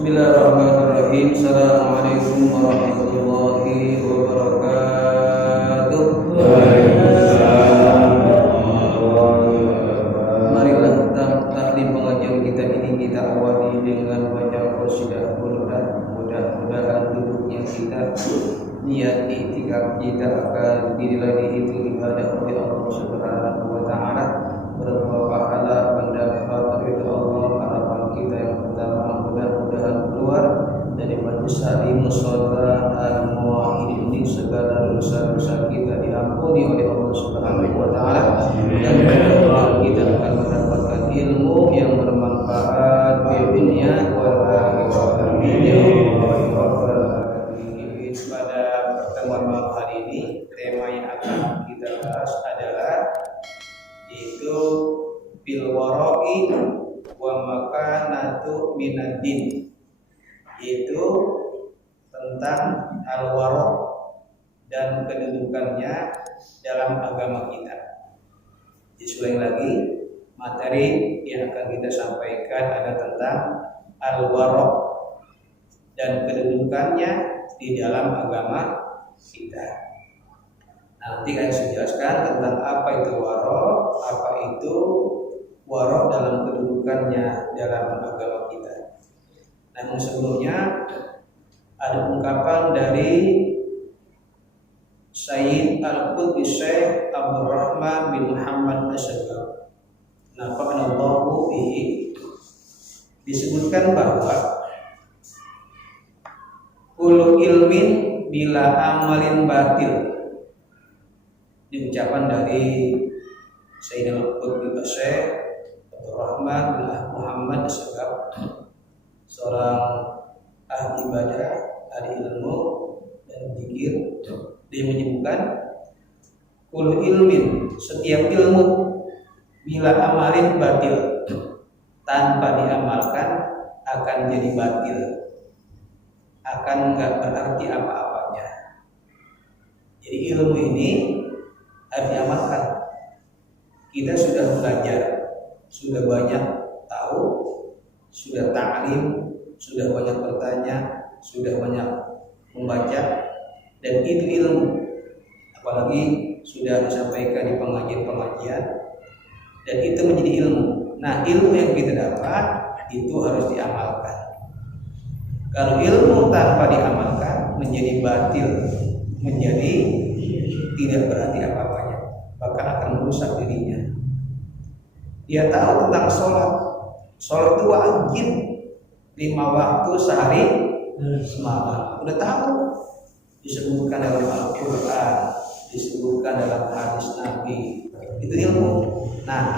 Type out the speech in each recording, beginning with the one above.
Bismillahirrahmanirrahim. Assalamualaikum warahmatullahi wabarakatuh. Marilah taklim pengajian kita ini kita awali dengan baca qasidah mudah-mudahan duduknya kita niat iktikaf kita akan dinilai ibadah oleh Allah Subhanahu wa taala, berupa pahala mendapat ridha Allah. Harapan kita yang pertama mudah-mudahan keluar dari majelis taklim mushola al-muwahhidin ini segala dosa-dosa kita diampuni oleh Allah Subhanahu wa taala, dan kita akan mendapatkan ilmu yang bermanfaat di dunia wal akhirah. Pada pertemuan malam hari ini, tema yang akan kita bahas adalah itu bil wara'i wa makanatu minaddin, itu tentang al-wara' dan kedudukannya dalam agama kita. Diulang lagi, materi yang akan kita sampaikan ada tentang al-wara' dan kedudukannya di dalam agama kita. Nanti saya jelaskan tentang apa itu wara' dalam kedudukannya dalam agama kita. Namun sebelumnya ada ungkapan dari Sayyid Al-Qutbi Syekh Abdurrahman bin Muhammad Asy'ari, nafa'anallahu bihi, disebutkan bahwa kullu ilmin bila amalin batil. Ini ucapan dari Sayyid Al-Qutbi Syekh Abdurrahman bin Muhammad Asy'ari, seorang ahli ibadah, ahli ilmu dan zikir. Dia menyebutkan kullu ilmin, setiap ilmu, bila amalin batil, tanpa diamalkan akan jadi batil, akan enggak berarti apa-apanya. Jadi ilmu ini harus diamalkan. Kita sudah belajar, sudah banyak tahu, sudah ta'lim, sudah banyak bertanya, sudah banyak membaca, dan itu ilmu. Apalagi sudah disampaikan di pengajian-pengajian, dan itu menjadi ilmu. Nah, ilmu yang kita dapat itu harus diamalkan. Kalau ilmu tanpa diamalkan menjadi batil, menjadi tidak berarti apa-apanya, bahkan akan merusak dirinya. Dia tahu tentang sholat itu wajib 5 waktu sehari semalam, udah tahu, disebutkan dalam Al-Quran, disebutkan dalam hadis Nabi, itu ilmu. Nah,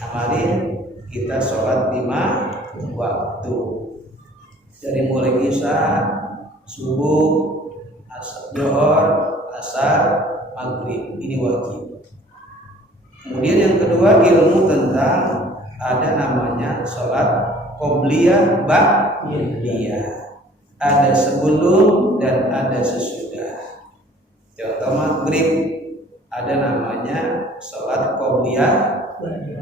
amalin kita sholat 5 waktu, dari mulai isya, subuh, zuhur, asar, maghrib, ini wajib. Kemudian yang kedua, ilmu tentang ada namanya sholat qobliyah, ba'diyah, ada sebelum dan ada sesudah. Contoh maghrib, ada namanya sholat qobliyah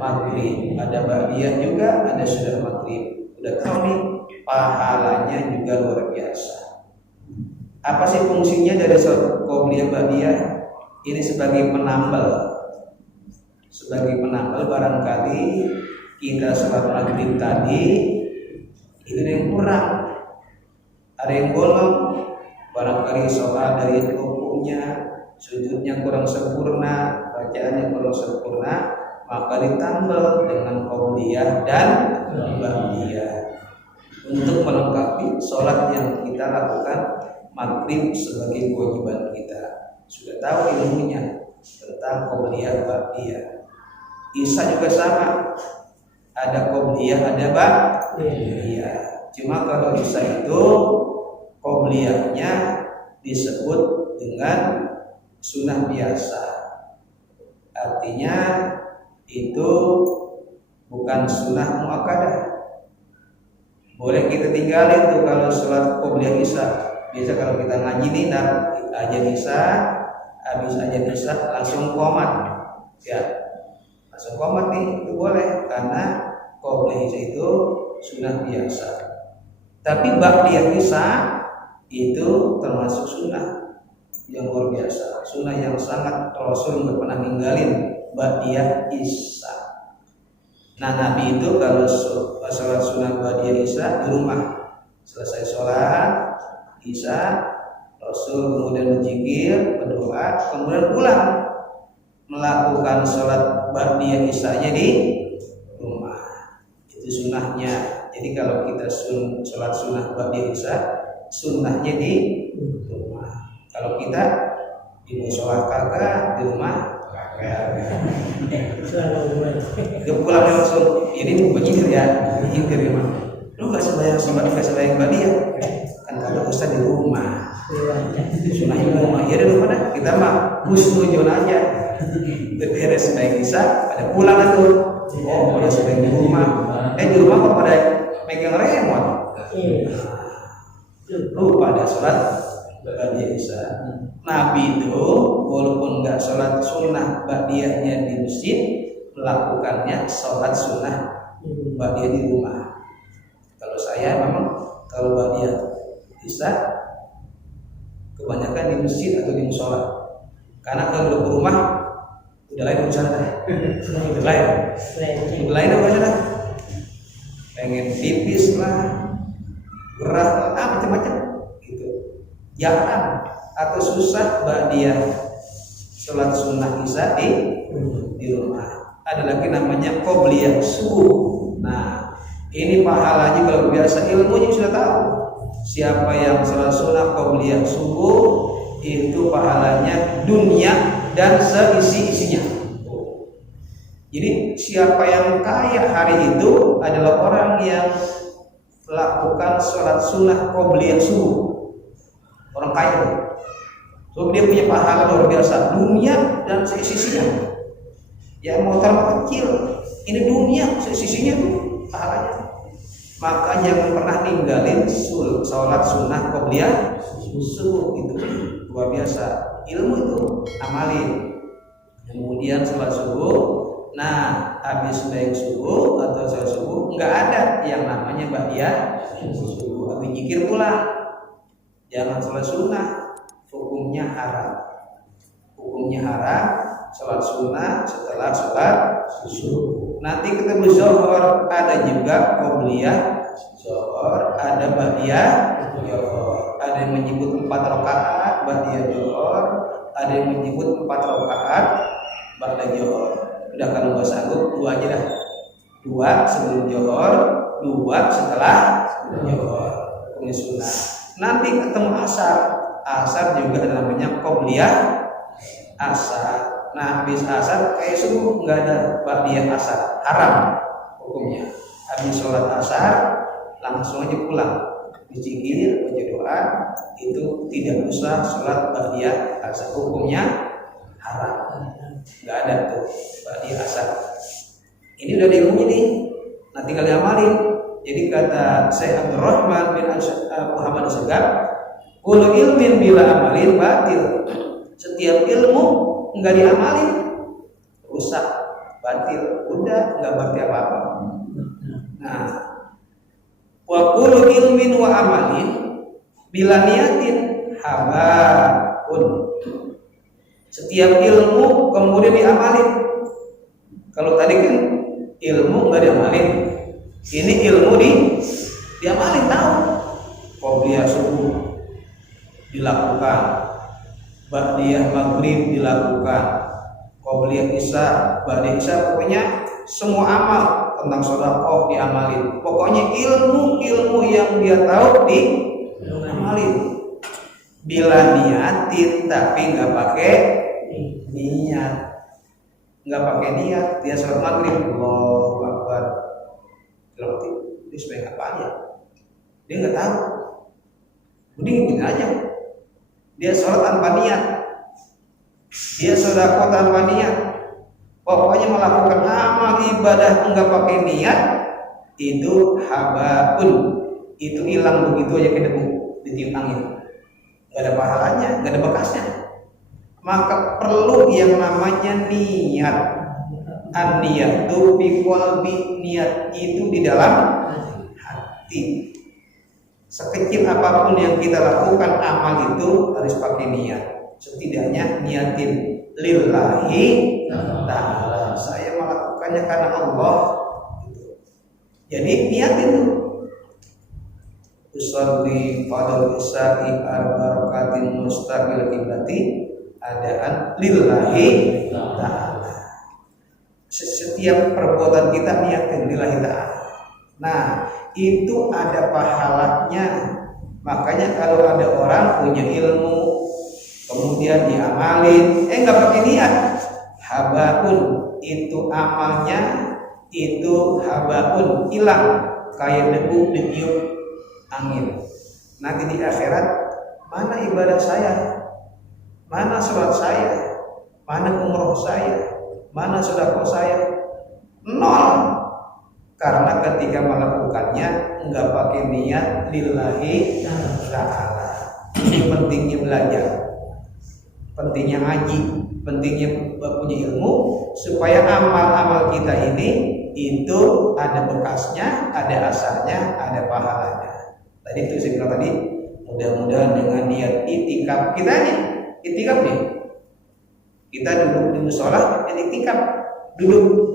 maghrib, ada ba'diyah juga, ada sudah maghrib. Udah tahu nih, pahalanya juga luar biasa. Apa sih fungsinya dari sholat qobliyah ba'diyah? Ini sebagai penambal. Sebagai penambal, barangkali kita sholat maghrib tadi itu yang kurang, ada yang bolong, barangkali sholat dari rukunya, sujudnya kurang sempurna, bacaannya kurang sempurna, maka ditambal dengan qobliyah dan ba'diyah untuk melengkapi sholat yang kita lakukan maghrib sebagai kewajiban kita. Sudah tahu ilmunya tentang qobliyah ba'diyah. Isya juga sama, ada qobliyah, ada ba'diyah. Cuma kalau isya itu qobliyahnya disebut dengan sunnah biasa, artinya itu bukan sunnah muakkadah. Boleh kita tinggalin tuh kalau sholat qobliyah isya. Biasa kalau kita ngaji nih, aja isya, habis aja isya langsung qomat, ya langsung qomat nih, itu boleh, karena qobliyah isya itu sunnah biasa. Tapi ba'diyah isya itu termasuk sunnah yang luar biasa, sunnah yang sangat Rasul nggak pernah ninggalin ba'diyah isya. Nah Nabi itu kalau sholat sunnah ba'diyah isya di rumah, selesai sholat isya Rasul kemudian berzikir, berdoa, kemudian pulang melakukan sholat ba'diyah isyanya di rumah. Itu sunnahnya. Jadi kalau kita sholat sunnah ba'diyah isya, sunnahnya di rumah. Kalau kita di musola kagak, di rumah kagak. Dia pulang langsung, ini begitu ya, begitu ya. Lu nggak sembahyang ba'diyah, kan kagak usah di rumah. Sunnah di rumah, ya di rumah dah. Kita mah husnuzon aja. Beres sembahyang isya, pada pulang tuh. Oh, pada sembahyang di rumah. Di rumah kok pada megang remote. Lu pada sholat ba'diyah isya. Nabi itu walaupun nggak sholat sunnah ba'diyahnya di masjid, melakukannya sholat sunnah ba'diyah di rumah. Kalau saya memang kalau ba'diyah isya kebanyakan di masjid atau di musola. Karena kalau ke rumah udah lain urusan dah. Udah lain urusan dah. Pengen pipis lah, gerah lah, macam-macam gitu. Jarang atau susah ba'diyah sholat sunnah isya di rumah. Ada lagi namanya qobliyah subuh. Nah, ini pahalanya kalau biasa ilmunya sudah tahu. Siapa yang sholat sunnah qobliyah subuh itu pahalanya dunia dan seisi-isinya. Jadi siapa yang kaya hari itu adalah orang yang melakukan sholat sunnah qobliyah subuh. Orang kaya itu. So dia punya pahala luar biasa, dunia dan seisi-isinya. Yang motor kecil, ini dunia seisi-isinya tuh pahalanya. Maka jangan pernah ninggalin sholat sunnah qobliyah subuh, itu luar biasa. Ilmu itu amalin. Kemudian sholat subuh. Nah, habis sembahyang subuh atau sholat subuh nggak ada yang namanya ba'diyah subuh. Habis zikir pulang. Jangan sholat sunnah, hukumnya haram. Hukumnya haram sholat sunnah setelah sholat subuh. Nanti ketemu zuhur, ada juga qobliyah zuhur, ada ba'diyah zuhur. Ada yang menyebut 4 rakaat ba'diyah zuhur, ada yang menyebut 4 rakaat ba'da zuhur. Udah kalau nggak sanggup 2 aja dah. 2 sebelum zuhur, 2 setelah zuhur. Hukumnya sunnah. Nanti ketemu asar. Asar juga ada namanya qobliyah asar. Nah, habis asar kayak subuh nggak ada ba'diyah asar, haram hukumnya. Habis sholat asar langsung aja pulang, dicikir, baca doa, itu tidak usah sholat ba'diyah asar, hukumnya haram. Nggak ada tuh ba'diyah asar. Ini udah ilmunya nih, nah tinggal diamalin. Jadi kata Syekh Abdurrahman bin Muhammad Assegaf, kullu ilmin bila amalin batil. Setiap ilmu enggak diamalin rusak, batil, udah enggak berarti apa-apa. Nah, wa kullu ilmin wa amalin bila niatin habaun. Setiap ilmu kemudian diamalin. Kalau tadi kan ilmu enggak diamalin, ini ilmu diamalin, tahu qobliyah subuh dilakukan, ba'diyah maghrib dilakukan, qobliyah isya, ba'diyah isya, pokoknya semua amal tentang sedekah diamalin. Pokoknya ilmu yang dia tahu diamalin. Bila niatin tapi nggak pakai niat, dia sholat maghrib, Allahu Akbar, dia sebagai apa ya? Dia nggak tahu, mending gini aja. Dia sholat tanpa niat, dia sedekah tanpa niat, pokoknya melakukan amal ibadah enggak pakai niat, itu habaun, itu hilang begitu aja ke debu, ditiup angin, nggak ada pahalanya, nggak ada bekasnya. Maka perlu yang namanya niat. An-niyatu bi qalbi, niat itu di dalam Sekecil apapun yang kita lakukan, amal itu harus pakai niat. Setidaknya niatin lillahi ta'ala. Saya melakukannya karena Allah. Jadi niatin tuh. Usolli fadl isya'i arba'atin mustaqil qiblati adaan lillahi ta'ala. Setiap perbuatan kita niatin lillahi ta'ala. Nah, itu ada pahalanya. Makanya kalau ada orang punya ilmu kemudian diamalin, nggak pakai niat, habaun, itu amalnya itu habaun, hilang kayak debu ditiup angin. Nanti di akhirat, mana ibadah saya, mana sholat saya, mana umroh saya, mana sedekah saya, nol. Karena ketika melakukannya nggak pakai niat lillahi ta'ala. Ini pentingnya belajar, pentingnya ngaji, pentingnya punya ilmu, supaya amal-amal kita ini itu ada bekasnya, ada asalnya, ada pahalanya. Tadi itu saya bilang tadi, mudah-mudahan dengan niat itikaf kita nih, itikaf nih, kita duduk di musola, itikaf duduk.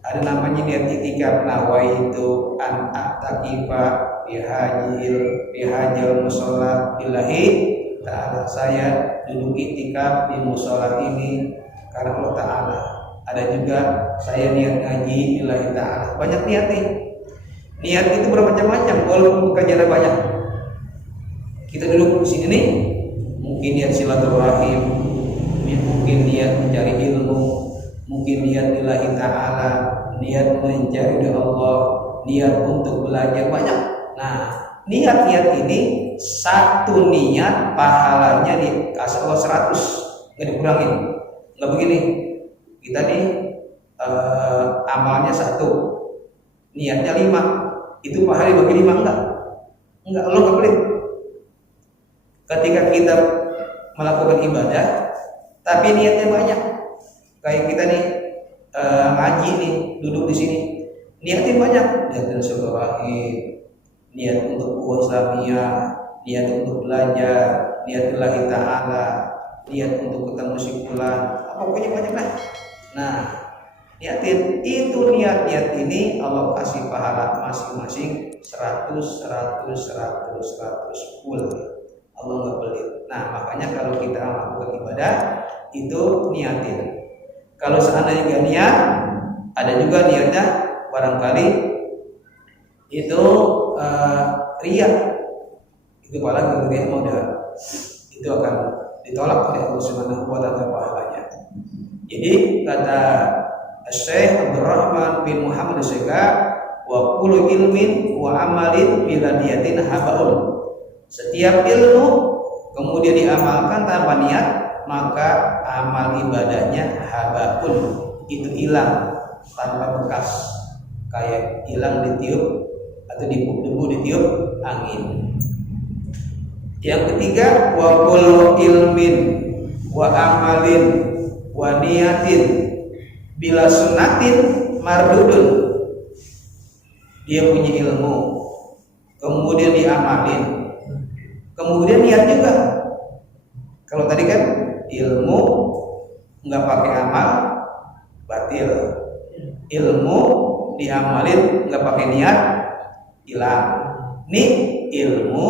Ada namanya niat itikaf, nawaitu an atakifa bihajil musola billahi ta'ala. Saya duduk itikaf di musola ini karena Allah Ta'ala. Ada juga saya niat ngaji billahi ta'ala. Banyak niat nih. Niat itu bermacam-macam, walaupun bukannya banyak. Kita duduk di sini nih, mungkin niat silaturahim, mungkin niat mencari ilmu, mungkin niat lillahi ta'ala, niat mencari ridha Allah, niat untuk belajar, banyak. Nah, niat-niat ini satu niat pahalanya dikasih Allah 100, nggak dikurangin. Nggak begini, kita nih amalnya 1, niatnya 5, itu pahalanya bagi 5 enggak? Enggak, Allah nggak pelit. Ketika kita melakukan ibadah, tapi niatnya banyak, kayak kita nih ngaji nih, duduk di sini, niatin banyak, niatin silaturahim, niat untuk ukhuwah Islamiyah, niat untuk belajar, niat lillahi ta'ala, niat untuk ketemu si fulan, pokoknya banyak lah. Nah, niatin itu, niat-niat ini Allah kasih pahala masing-masing 100 full. Allah nggak pelit. Nah, makanya kalau kita melakukan ibadah itu niatin. Kalau seandainya nggak niat, ada juga niatnya barangkali itu riya. Itu apalagi riya modal, itu akan ditolak oleh Allah Subhanahu wa taala pahalanya. Jadi kata Syekh Abdurrahman bin Muhammad Syekha, wa kullu ilmin wa amalin bila niyatin habaun. Setiap ilmu kemudian diamalkan tanpa niat, maka amal ibadahnya habaun, itu hilang tanpa bekas, kayak hilang ditiup atau debu ditiup angin. Yang ketiga, wa kullu ilmin wa amalin wa niyatin bila sunnatin mardudun. Dia punya ilmu, kemudian diamalin, kemudian niat juga. Kalau tadi kan ilmu nggak pakai amal, batil. Ilmu diamalin nggak pakai niat, hilang. Nih ilmu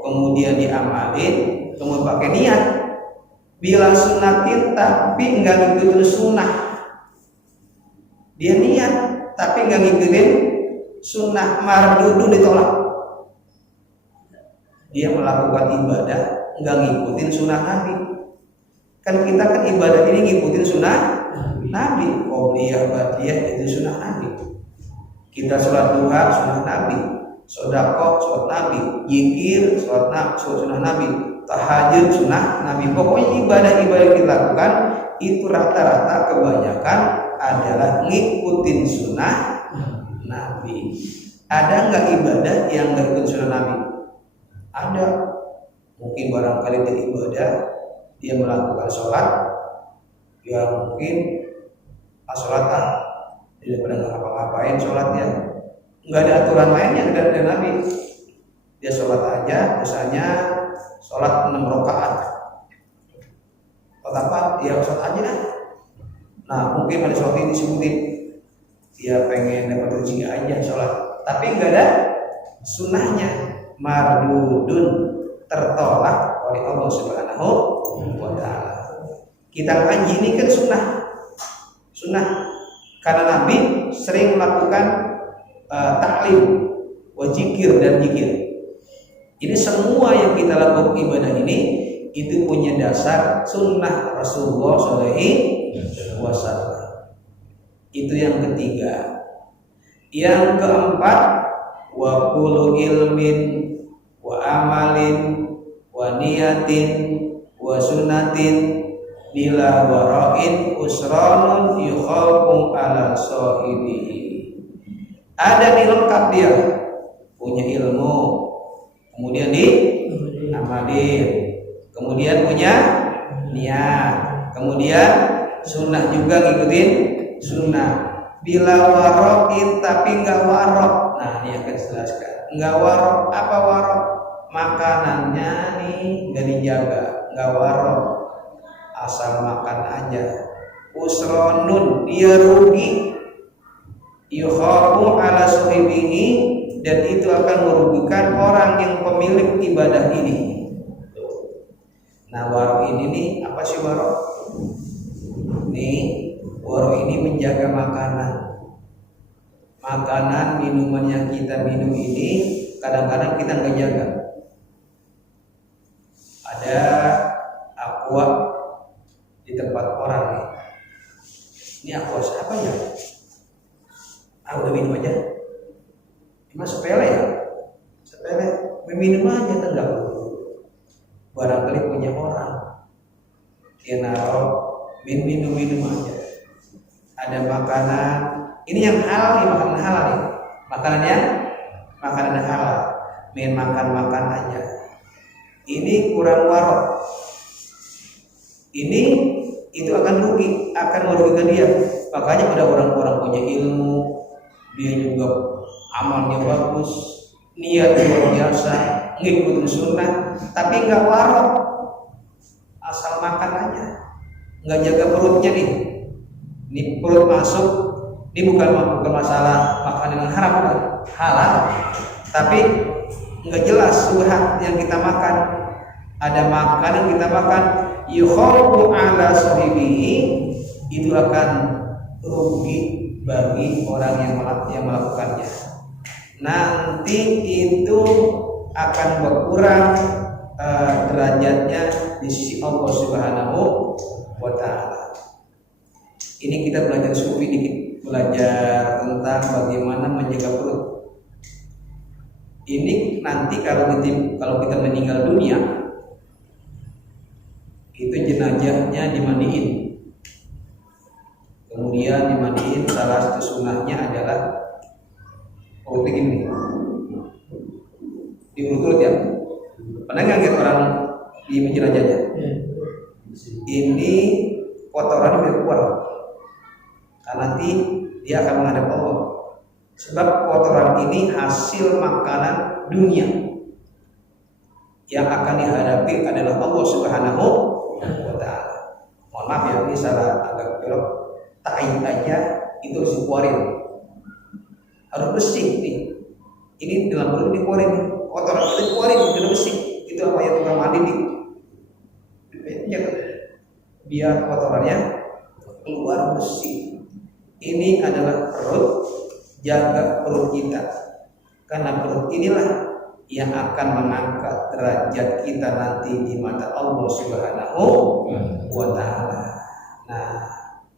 kemudian diamalin, kemudian pakai niat, bila sunnatin tapi nggak ngikutin sunnah. Dia niat tapi nggak ngikutin sunnah, mardudun, ditolak. Dia melakukan ibadah nggak ngikutin sunnah Nabi. Kan kita kan ibadah ini ngikutin sunnah Nabi. Qobliyah, ba'diyah itu sunnah Nabi. Kita sholat duha sunnah Nabi, sedekah sunnah Nabi, zikir sunnah Nabi, tahajud sunnah Nabi. Pokoknya ibadah-ibadah yang kita lakukan itu rata-rata kebanyakan adalah ngikutin sunnah Nabi. Ada nggak ibadah yang nggak ikut sunnah Nabi? Ada. Mungkin barangkali dia ibadah, dia melakukan sholat, ya mungkin sholat daripada nggak ngapa-ngapain sholatnya, nggak ada aturan lainnya dari Nabi. Dia sholat aja, misalnya sholat 6 rakaat. Sholat apa? Ya sholat aja dah. Nah mungkin pada sholat ini disebutin dia pengen dapat rezeki aja sholat, tapi nggak ada sunnahnya, mardudun, tertolak oleh Allah Subhanahu wa Ta'ala. Kita ngaji ini kan sunnah karena Nabi sering melakukan taklim, wajikir dan zikir. Ini semua yang kita lakukan ibadah ini itu punya dasar sunnah Rasulullah SAW. Itu yang ketiga. Yang keempat, wa kullu ilmin wa amalin wa niyatin wa sunnatin bila wara'in usranun yukhafu ala sahibihi. Ada di lengkap dia, punya ilmu, kemudian amalin, kemudian punya niat, kemudian sunnah juga ngikutin sunnah. Bila warokin tapi nggak warok, nah ini akan jelaskan. Nggak warok, apa warok? Makanannya nih nggak dijaga, nggak warok, asal makan aja. Usronun, dia rugi. Yukhafu ala sahibihi, dan itu akan merugikan orang yang pemilik ibadah ini. Nah warok ini nih, apa sih warok? Nih warok ini menjaga makanan minuman yang kita minum ini kadang-kadang kita nggak jaga. Ada aqua di tempat orang nih. Ini aqua siapa ya? Udah minum aja. Cuma sepele ya, minum aja tenggak. Barangkali punya orang, dia naruh minum aja. Ada makanan, ini yang halal nih, makanan halal nih. Makanan halal, makan aja. Ini kurang warok. Ini itu akan merugikan dia. Makanya pada orang-orang punya ilmu, dia juga amalnya bagus, niat luar biasa, ngikutin sunnah, tapi nggak warok, asal makan aja, nggak jaga perutnya nih. Ini perut masuk, ini bukan masalah makanan yang haram, bukan halal, tapi nggak jelas subhat yang kita makan. Ada makanan kita makan, yukhafu ala sahibihi, itu akan rugi bagi orang yang melakukannya. Nanti itu akan berkurang derajatnya di sisi Allah Subhanahu wa Ta'ala. Ini kita belajar sufi dikit, belajar tentang bagaimana menjaga perut. Ini nanti kalau kita meninggal dunia, itu jenazahnya dimandiin. Kemudian dimandiin, salah satu sunnahnya adalah perutnya gini, diurut-urut ya. Pernah nggak lihat orang di jenazahnya? Ini kotoran yang keluar, karena nanti dia akan menghadap Allah. Sebab kotoran ini hasil makanan dunia, yang akan dihadapi adalah Allah Subhanahu wa Ta'ala. Mohon maaf ya, ini salah agak belok. Tai aja itu harus dikeluarin, harus bersih nih. Ini dalam perut dikeluarin, kotoran itu dikeluarin, harus bersih. Itu apa yang tukang mandi nih, biar kotorannya keluar bersih. Ini adalah perut, jaga perut kita, karena perut inilah yang akan mengangkat derajat kita nanti di mata Allah Subhanahu wa Ta'ala. Nah,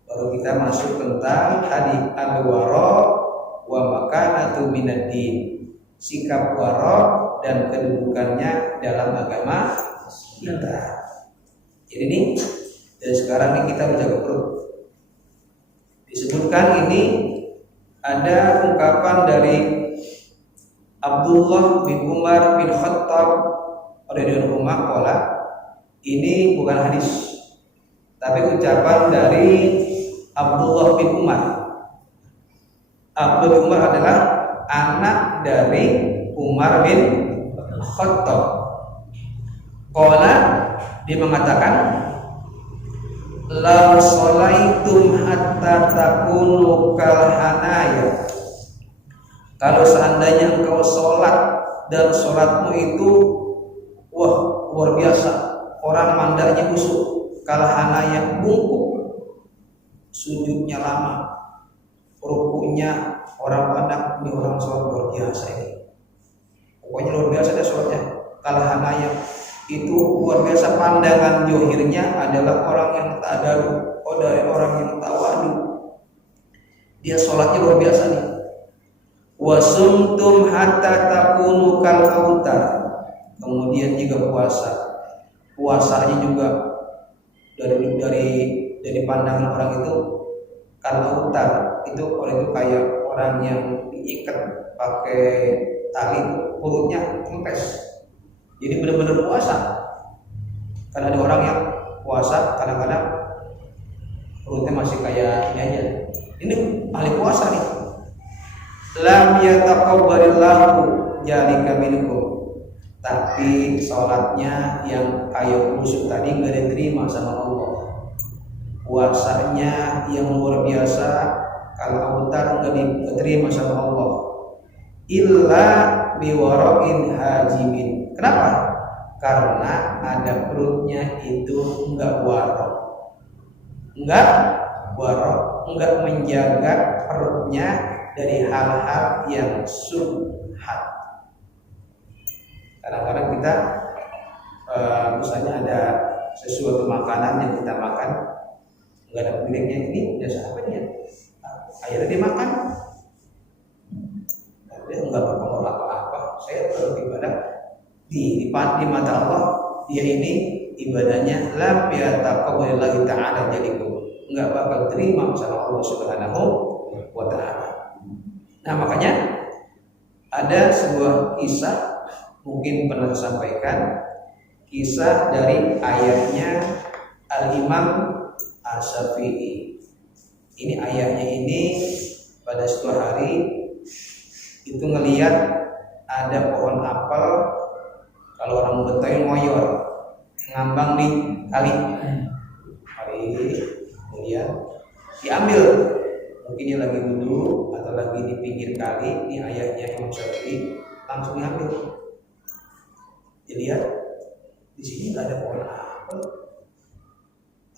baru kita masuk tentang tadi al-wara wa makanatu minad-din, sikap wara dan kedudukannya dalam agama kita. Jadi ini dari sekarang ini kita menjaga perut. Disebutkan ini ada ungkapan dari Abdullah bin Umar bin Khattab radhiyallahu anhu, ini bukan hadis, tapi ucapan dari Abdullah bin Umar. Abdullah bin Umar adalah anak dari Umar bin Khattab. Qala, dia mengatakan, "Law sholaitum hatta takunu kal hanaya." Kalau seandainya engkau sholat dan sholatmu itu luar biasa, orang mandaknya khusyuk, kal hanaya bungkuk, sujudnya lama, rukunya orang pandang, ini orang sholat luar biasa ini. Pokoknya luar biasa deh sholatnya. Kal hanaya itu luar biasa, pandangan johirnya adalah orang yang tadaru, dari orang yang tawadu. Dia sholatnya luar biasa nih. Wasumtum hatta takunu kal kautar. Kemudian juga puasanya juga dari pandangan orang itu kal kautar. Itu orang itu kayak orang yang diikat pakai tali, perutnya kempes. Jadi benar-benar puasa. Kan ada orang yang puasa kadang-kadang perutnya masih kayak ini aja. Ini ahli puasa nih. Lam yataqabbalillahu dzalika minkum. Tapi sholatnya yang kayak khusyuk tadi nggak diterima sama Allah. Puasanya yang luar biasa kalau autar nggak diterima sama Allah. Illa biwara'in hajimin. Kenapa? Karena ada perutnya itu enggak warok, enggak menjaga perutnya dari hal-hal yang subhat. Kadang-kadang kita misalnya ada sesuatu makanan yang kita makan enggak ada pemiliknya, ini biasa apa dia? Akhirnya dimakan, dia enggak berpengaruh apa-apa. Saya beribadah di mata Allah, dia ini ibadahnya lam yataqabbalillahu ta'ala, jadi enggak bakal terima sama Allah Subhanahu wa ta'ala. Nah, makanya ada sebuah kisah mungkin pernah saya sampaikan, kisah dari ayahnya Al-Imam Asy-Syafi'i. Ini ayahnya ini pada suatu hari itu ngelihat ada pohon apel. Kalau orang Betawi ngoyor, ngambang di kali, kemudian diambil. Mungkin dia lagi duduk atau lagi di pinggir kali, ini ayahnya Imam Syafi'i langsung diambil. Jadi ya, di sini nggak ada pohon apel,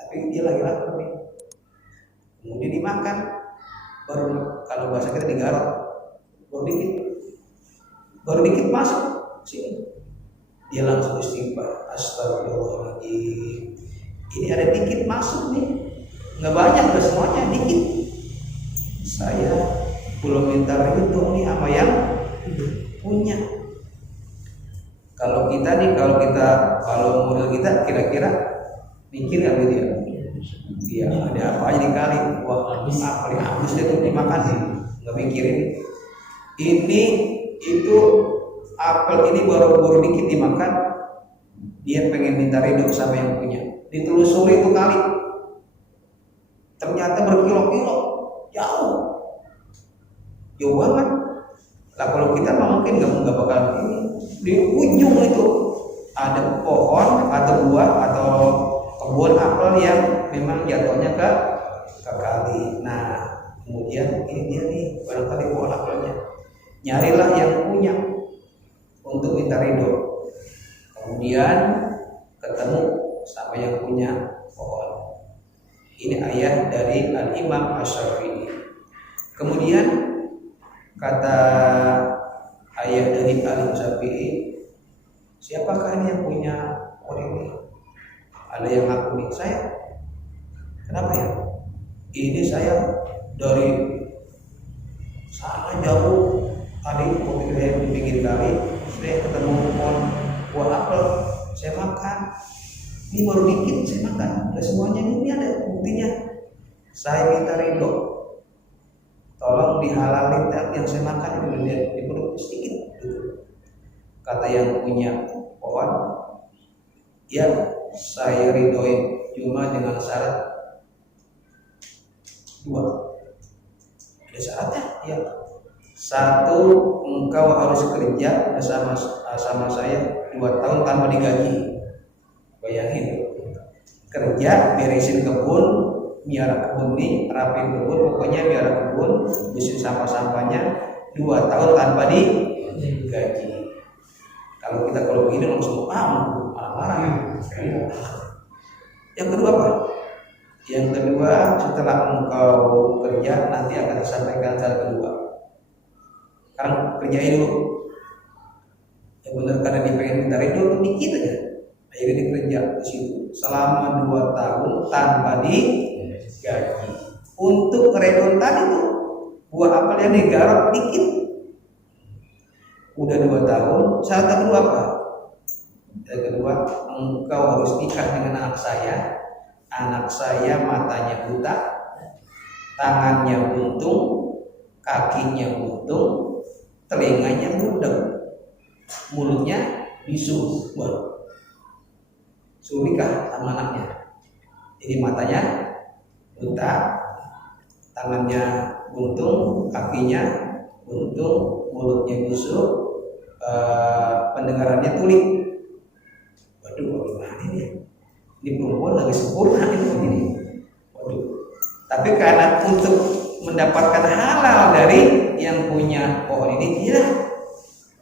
tapi dia lagi lapar nih. Kemudian dimakan, baru kalau bahasa kita digarap, baru dikit masuk sini. Dia langsung istighfar, astagfirullahaladzim. Ini ada dikit masuk nih, nggak banyak, nggak semuanya, dikit. Saya belum minta ridho nih apa yang punya. Kalau model kita kira-kira mikir nggak gitu ya? Iya, ada apa aja dikali, wah paling habis dia tuh dimakan sih, nggak mikirin. Ini itu apel ini baru dikit dimakan, dia pengen minta ridho sama yang punya. Ditelusuri itu kali, ternyata berkilo-kilo, jauh banget. Lah kalau kita mah mungkin nggak bakal ini. Di ujung itu ada pohon atau buah atau kebun apel yang memang jatuhnya ke kali. Nah, kemudian ini dia nih, barangkali pohon apelnya. Nyarilah yang punya untuk minta ridho. Kemudian ketemu sama yang punya pohon. Ini ayah dari Al-Imam Asy-Syafi'i. Kemudian kata ayah dari Al-Imam Syafi'i, siapakah ini yang punya pohon ini? Ada yang ngaku nih, saya. Kenapa ya? Ini saya dari sana jauh. Tadi waktu saya di pinggir kali, saya ketemu pohon buah apel, saya makan. Ini baru dikit saya makan, udah semuanya ini ada buktinya. Saya minta ridho, tolong dihalalin yang saya makan dulu di perut sedikit. Kata yang punya pohon, ya saya ridhoin, cuma dengan syarat 2. Ada syaratnya, ya. Satu, engkau harus kerja bersama sama saya 2 tahun tanpa digaji. Bayangin, kerja beresin kebun, miara kebun nih, rapin kebun, pokoknya miara kebun, bersih sampah-sampahnya 2 tahun tanpa digaji. Kalau begini langsung marah-marah. Yang kedua apa? Yang kedua, setelah engkau kerja nanti akan disampaikan cara kedua. Sekarang kerjain dulu. Yang benar karena dia pengen minta ridho dikit aja. Akhirnya dia kerja di situ selama 2 tahun tanpa digaji. Untuk ridho tadi tuh buah apel yang digarap dikit. Udah 2 tahun. Syarat kedua apa? Yang kedua, engkau harus nikah dengan anak saya. Anak saya matanya buta, tangannya buntung, kakinya buntung, telinganya budek, mulutnya bisu. Suruh nikah sama anaknya. Jadi matanya buta, tangannya buntung, kakinya buntung, mulutnya bisu, pendengarannya tuli. Waduh, gimana ini? Ini perempuan lagi sempurna ini begini. Waduh. Tapi karena untuk mendapatkan halal dari yang punya pohon ini, dia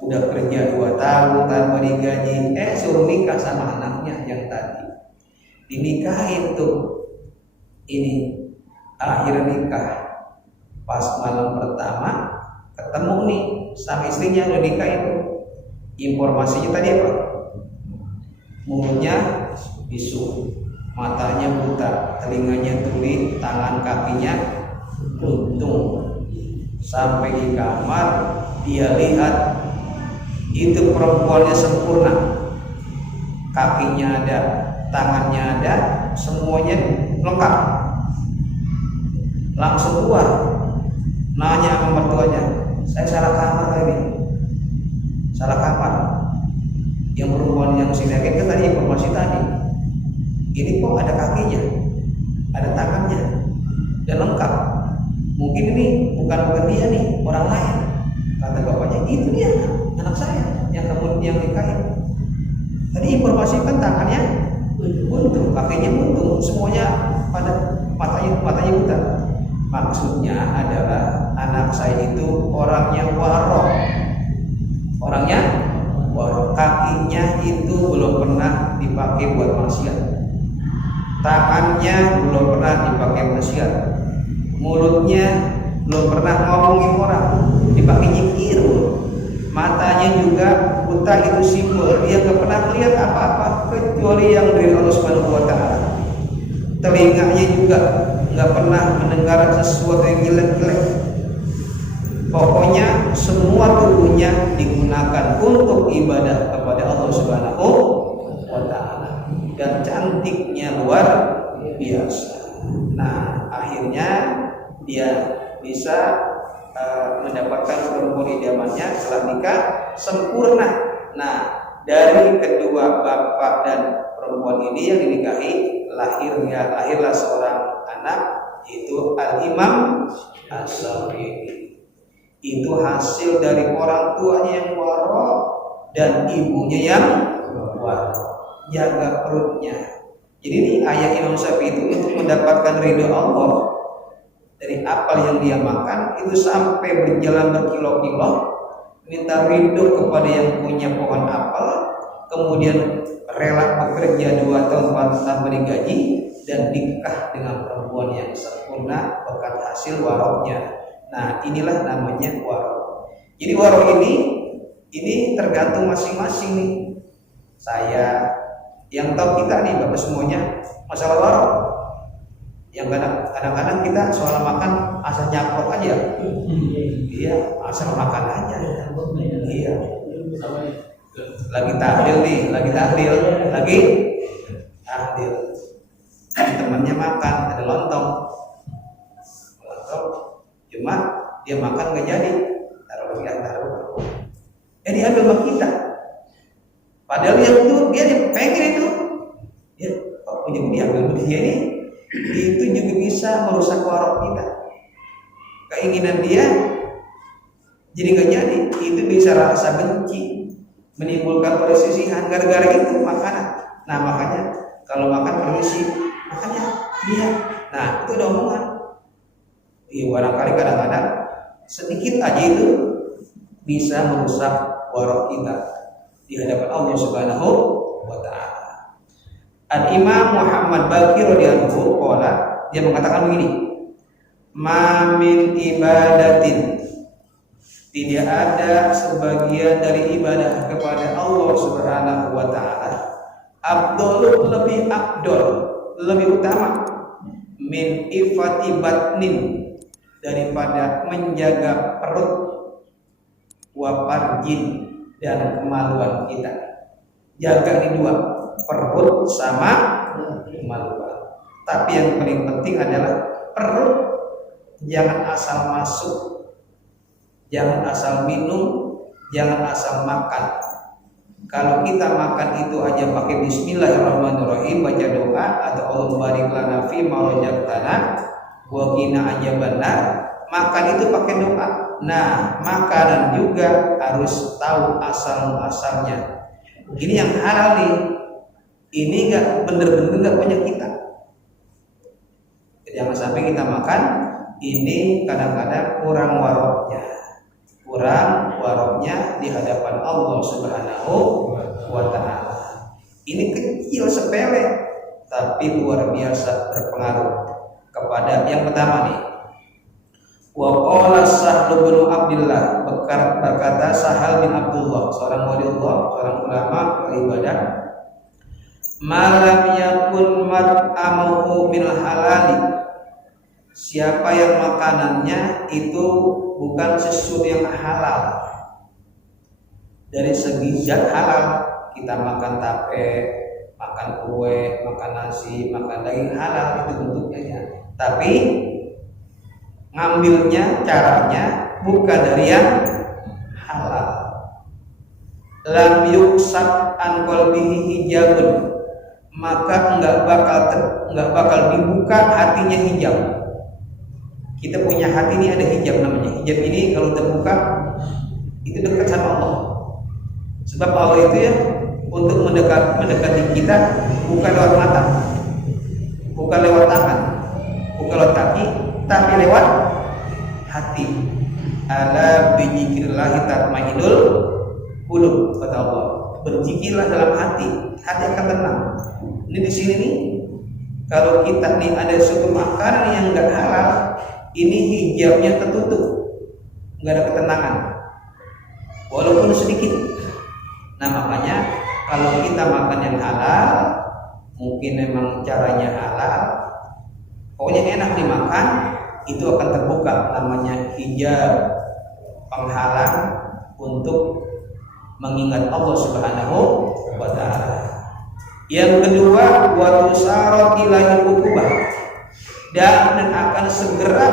udah kerja 2 tahun tanpa digaji, suruh nikah sama anaknya yang tadi. Dinikahin tuh. Ini akhir nikah. Pas malam pertama ketemu nih sama istrinya udah nikah itu. Informasinya tadi apa? Mulutnya bisu, matanya buta, telinganya tuli, tangan kakinya buntung. Sampai di kamar dia lihat itu perempuannya sempurna, kakinya ada, tangannya ada, semuanya lengkap. Langsung keluar, nanya sama mertuanya, saya salah kamar ini, salah kamar. Yang perempuan yang sini kan tadi informasi tadi, ini kok ada kakinya, ada tangannya, dan lengkap. Mungkin ini bukan dia nih, orang lain. Kata bapaknya, itu dia anak saya yang nikahin. Tadi informasi kan tangannya buntung, kakinya buntung, semuanya pada matanya buta. Maksudnya adalah anak saya itu orangnya warok, kakinya itu belum pernah dipakai buat maksiat, tangannya belum pernah dipakai maksiat, mulutnya belum pernah ngomongin orang, dipakai nyikir, matanya juga buta, itu simbol dia nggak pernah melihat apa-apa kecuali yang dari Allah Subhanahu Wa Taala. Telinganya juga nggak pernah mendengar sesuatu yang jelek-jelek. Pokoknya semua tubuhnya digunakan untuk ibadah kepada Allah Subhanahu Wa Taala, dan cantiknya luar biasa. Nah, akhirnya dia bisa mendapatkan perempuan idamannya setelah nikah sempurna. Nah, dari kedua bapak dan perempuan ini yang dinikahi lahirlah seorang anak, itu Al-Imam As-Syafi'i. Itu hasil dari orang tuanya yang warok dan ibunya yang warok, jaga perutnya. Jadi ini ayat Imam Syafi'i itu untuk mendapatkan ridho Allah dari apel yang dia makan, itu sampai berjalan berkilo-kilo minta ridho kepada yang punya pohon apel, kemudian rela bekerja 2 tahun tanpa digaji dan nikah dengan perempuan yang sempurna berkat hasil waroknya. Nah, inilah namanya warok. Jadi warok ini tergantung masing-masing nih. Saya yang tahu kita nih Bapak semuanya masalah warok. Yang kadang-kadang kita soal makan asal nyaplok aja. Iya, asal makan aja. Iya. Lagi tahlil. Temannya makan, ada lontong. Cuma dia makan nggak jadi, taruh. Diambil sama kita. Padahal yang itu dia pengen itu, dia punya diambil dia ini, itu juga bisa merusak warok kita. Keinginan dia Jadi nggak jadi, itu bisa rasa benci, menimbulkan perselisihan gara-gara itu makanan. Nah makanya kalau makan permisi, makanya dia. Nah itu ada omongan. Iya barangkali kadang-kadang sedikit aja itu bisa merusak warok kita di hadapan Allah Subhanahu wa taala. Al-Imam Muhammad Baqir radhiyallahu anhu dia mengatakan begini, "Ma min ibadatin", tidak ada sebagian dari ibadah kepada Allah Subhanahu wa taala, afdhalu, lebih afdal, lebih utama, min ifati batnin, daripada menjaga perut, wa farjin, dan kemaluan kita. Jaga ini dua, perut sama kemaluan. Tapi yang paling penting adalah perut jangan asal masuk, jangan asal minum, jangan asal makan. Kalau kita makan itu aja pakai bismillahirrahmanirrahim, baca doa atau Allah barik lana fi ma razaqtana wa qina adzabannar, makan itu pakai doa. Nah, makanan juga harus tahu asal-asalnya. Ini yang halal nih. Ini enggak bener-bener enggak punya kita. Jangan sampai kita makan ini kadang-kadang kurang waroknya di hadapan Allah Subhanahu wa taala. Ini kecil sepele tapi luar biasa berpengaruh kepada yang pertama nih. Wa qala Sahl bin Abdullah, berkata Sahal bin Abdullah, seorang waliullah, seorang ulama beribadah, malam yakun mat'amuhu minal halali, siapa yang makanannya itu bukan sesuatu yang halal dari segi zat halal. Kita makan tape, makan kue, makan nasi, makan daging halal, itu bentuknya ya. Tapi ngambilnya caranya bukan dari yang halal. Lam yuksab an qalbihi hijabun, maka enggak bakal dibuka hatinya hijab. Kita punya hati ini ada hijab namanya. Hijab ini kalau terbuka itu dekat sama Allah. Sebab Allah itu ya untuk mendekati kita bukan lewat mata, bukan lewat tangan, bukan lewat kaki, tapi lewat hati. Ala bizikrillah tatmainnul qulub, kata Allah. Berzikirlah dalam hati, hati akan tenang. Ini di sini nih, kalau kita nih ada suatu makanan yang enggak halal, ini hijabnya tertutup, enggak ada ketenangan, walaupun sedikit. Nah makanya kalau kita makan yang halal, mungkin memang caranya halal, pokoknya enak dimakan, itu akan terbuka namanya hijab, penghalang untuk mengingat Allah Subhanahu wa taala. Yang kedua, wa tusarat ilaihi uqubah, dan akan segera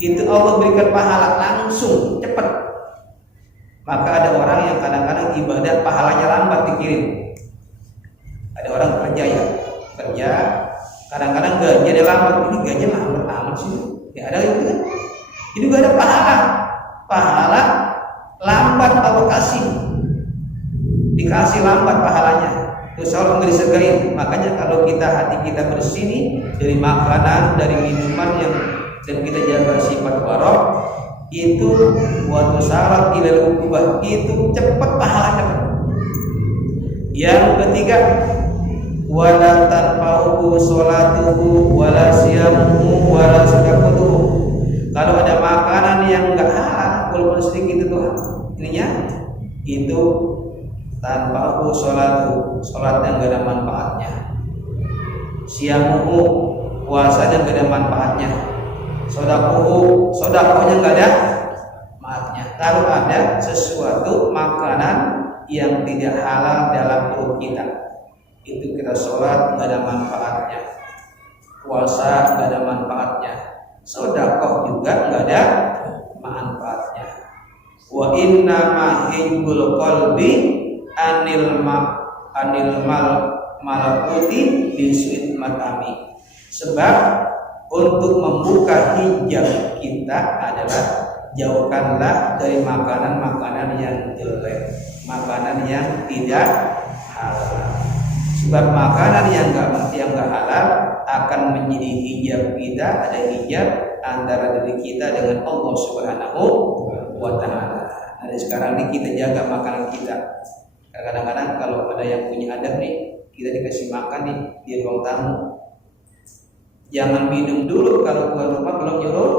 itu Allah berikan pahala langsung cepat. Maka ada orang yang kadang-kadang ibadah pahalanya lambat dikirim. Ada orang kerja kadang-kadang gajinya lambat. Ini gajinya lambat amat sih. Ya ada itu kan. Ini juga ada pahala lambat Allah kasih, dikasih lambat pahalanya. Terus Allah nggak disegain. Makanya kalau hati kita bersih nih, dari makanan, dari minuman yang dan kita jaga sifat warok, itu waktu syarat ilal ukubah, itu cepat pahalanya. Yang ketiga, wala tanfa'uhu sholatuhu wala siyamuhu wala sadaqatuhu. Kalau ada makanan yang enggak halal, walaupun sedikit itu ininya, itu tanfa'uhu sholatuhu, sholat yang enggak ada manfaatnya. Siyamuhu, puasa yang enggak ada manfaatnya. Sodakohnya enggak ada manfaatnya. Kalau ada sesuatu makanan yang tidak halal dalam perut kita, itu kita sholat nggak ada manfaatnya, puasa nggak ada manfaatnya, sodakoh juga nggak ada manfaatnya. Wa inna mahibul qalbi anil malakuti bisuit matami. Sebab untuk membuka hijab kita adalah jauhkanlah dari makanan-makanan yang jelek, makanan yang tidak halal. Sebab makanan yang enggak halal akan menjadi hijab kita, ada hijab antara diri kita dengan Allah Subhanahu wa taala. Nah, sekarang ini kita jaga makanan kita. Kadang-kadang kalau ada yang punya adab nih, kita dikasih makan nih di ruang tamu. Jangan minum dulu kalau keluar rumah belum nyuruh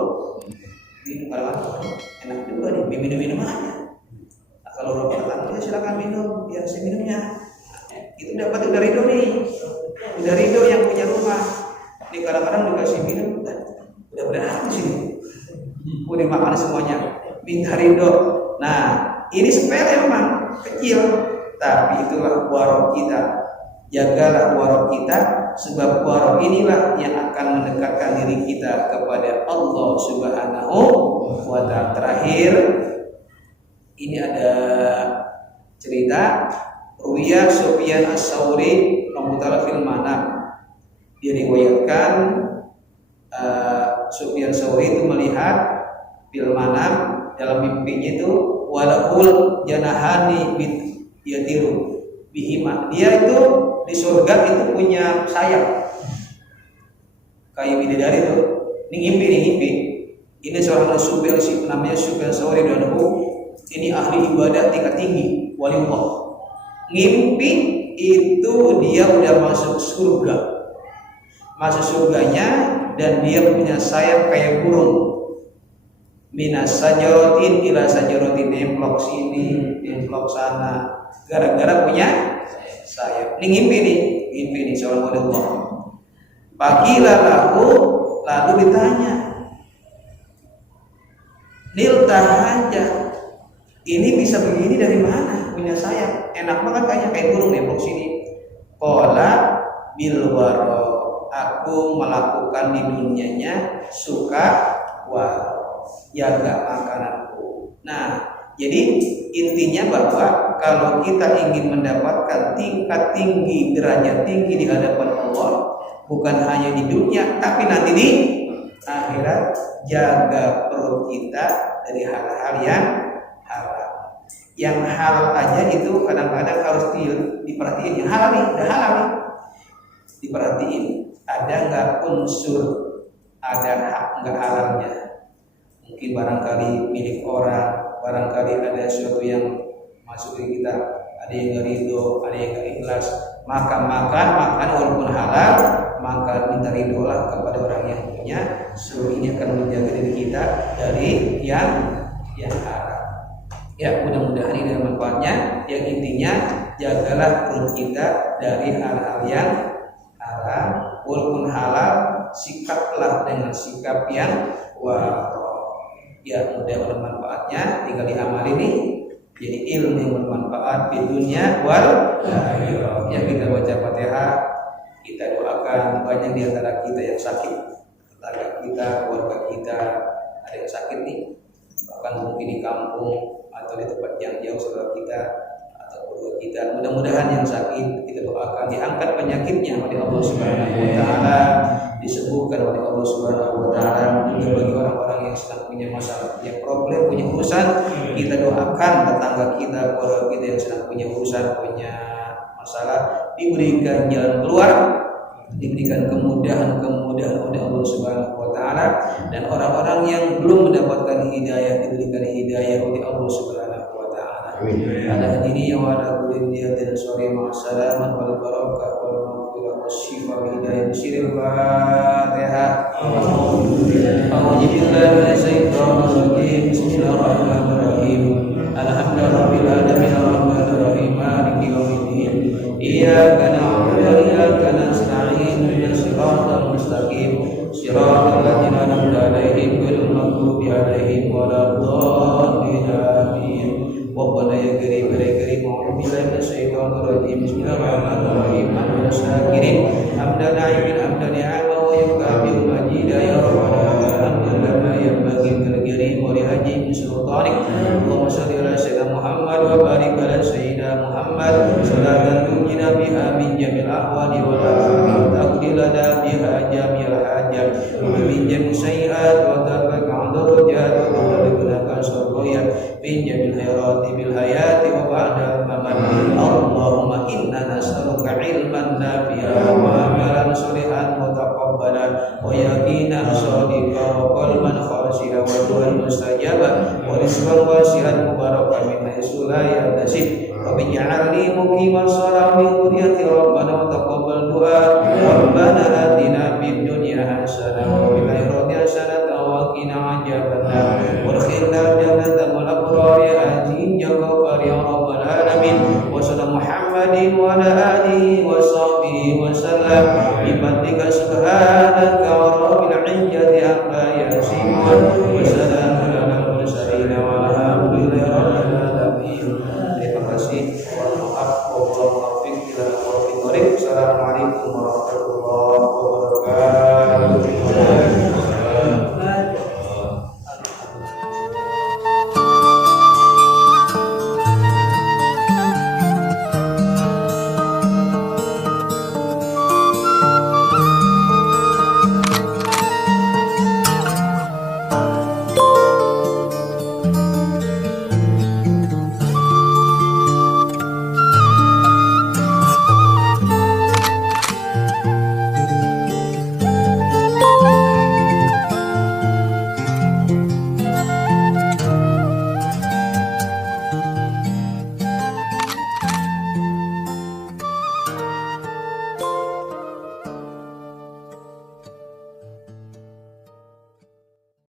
minum. Kalau enak juga nih, minum aja. Nah, kalau ruang tamu ya silakan minum, biar saya minumnya. Itu dapat udah ridho nih, udah ridho yang punya rumah. Ini kadang-kadang dikasih minum, udah berarti sih, udah makan semuanya, minta ridho. Nah, ini sepele memang kecil, tapi itulah warok kita. Jagalah warok kita, sebab warok inilah yang akan mendekatkan diri kita kepada Allah Subhanahu wa ta'ala. Terakhir, ini ada cerita Ruya Sufyan As-Sauri rahimahullah fil Manam. Diriwayatkan Sufyan Sauri itu melihat fil Manam, dalam mimpinya itu walakul janahani yatiru bihima. Dia itu di surga itu punya sayap kayak bidadari itu. Ini ngimpi. Ini seorang Sufyan namanya Sufyan Sauri radhiyallahu. Ini ahli ibadah tingkat tinggi, waliullah. Ngimpi itu dia udah masuk surga, masuk surganya, dan dia punya sayap kayak burung. Minas sajaratin ila sajaratin, nemplok sini, nemplok sana, gara-gara punya sayap. Ini ngimpi nih seorang waliullah. Pagila lalu ditanya, niltah aja, ini bisa begini dari mana? Punya sayap, enak banget kayaknya kayak burung nemplok sini. Qala bil waro, aku melakukan di dunianya suka jaga makananku. Nah, jadi intinya bahwa kalau kita ingin mendapatkan tingkat tinggi, derajat tinggi di hadapan Allah, bukan hanya di dunia tapi nanti di akhirat, jaga perut kita dari hal-hal yang haram. Yang halal aja itu kadang-kadang harus diperhatiin. Yang halal nih, udah halal nih, diperhatiin. Ada nggak unsur, ada hak nggak halalnya? Mungkin barangkali milik orang, barangkali ada sesuatu yang masuk ke kita, ada yang nggak ridho, ada yang nggak ikhlas. Maka makan walaupun halal, maka minta ridho lah kepada orang yang punya. Seluruh ini akan menjaga diri kita dari yang haram. Ya, mudah-mudahan ini ada manfaatnya. Yang intinya, jagalah perut kita dari hal-hal yang haram. Walaupun halal, sikaplah dengan sikap yang waro. Ya, mudah ada manfaatnya. Tinggal diamal ini jadi ilmu yang bermanfaat di dunia wal akhirah. Yang kita baca Fatihah, kita doakan banyak di antara kita yang sakit, tetangga kita, keluarga kita ada yang sakit nih, bahkan mungkin di kampung atau di tempat yang jauh saudara kita atau keluarga kita. Mudah-mudahan yang sakit kita doakan diangkat penyakitnya oleh Allah Subhanahu wa taala, disembuhkan oleh Allah Subhanahu wa taala. Juga bagi orang-orang yang sedang punya masalah, punya problem, punya urusan, kita doakan tetangga kita, keluarga kita yang sedang punya urusan, punya masalah, diberikan jalan keluar, diberikan kemudahan oleh Allah Subhanahu wa taala, dan orang-orang yang belum mendapatkan hidayah diberikan hidayah oleh Allah Subhanahu wa taala. Ala hadiniya wa ala kulli niyatin sholih ma'assalam wal barakah wal maghfirah wasyifa wa hidayah siril Fatihah. A'udzu billahi minasyaitonir rajim. Bismillahirrahmanirrahim. Alhamdulillahirabbil alamin arrahmanir rahim maliki yaumiddin. Iyyaka na'budu wa iyyaka nasta'in ihdinas siratal mustaqim siratal ladzina an'amta 'alaihim ghairil maghdubi 'alaihim waladdallin. Amin. Rabbana ya karim ya karim a'udzu billahi minasyaitonir rajim. Bismillahirrahmanirrahim. Al-syakirin hamdan na'imin hamdan ni'ama wa yukabiru majida ya rabbana hamdan lana yanbaghi lil karim wa li hajji sultanik. Allahumma shalli ala sayyidina Muhammad wa barik ala sayyidina Muhammad salatan tunjina biha min jamil ahwali wa la taqdi lana biha jamil hajat wa min jami sayyi'at wa tarfa'u 'inda darajat wa inna nas'aluka ilman nafi'a wa amalan sholihan mutaqabbala wa yaqinan shadiqan wa qalban khashi'an wa du'an mustajaba wa rizqan wasi'an mubarakan min haitsu la yahtasib wa ij'alni muqimas shalati wa dhurriyyati rabbana wa taqabbal du'a rabbana atina fid dunya hasanah wa fil akhirati hasanah wa qina adzabannar wadkhilna jannatal abrar ajin ya ghaffar ya rabbal alamin wa sallallahu Muhammadin wa ala alihi wa sahbihi wa sallam bi fadlika subhanaka rabbil izzati amma yasifun wa salamun alal mursalin walhamdulillahi rabbil alamin. Terima kasih. Mohon maaf. Wabillahi taufiq. Assalamualaikum warahmatullahi wabarakatuh.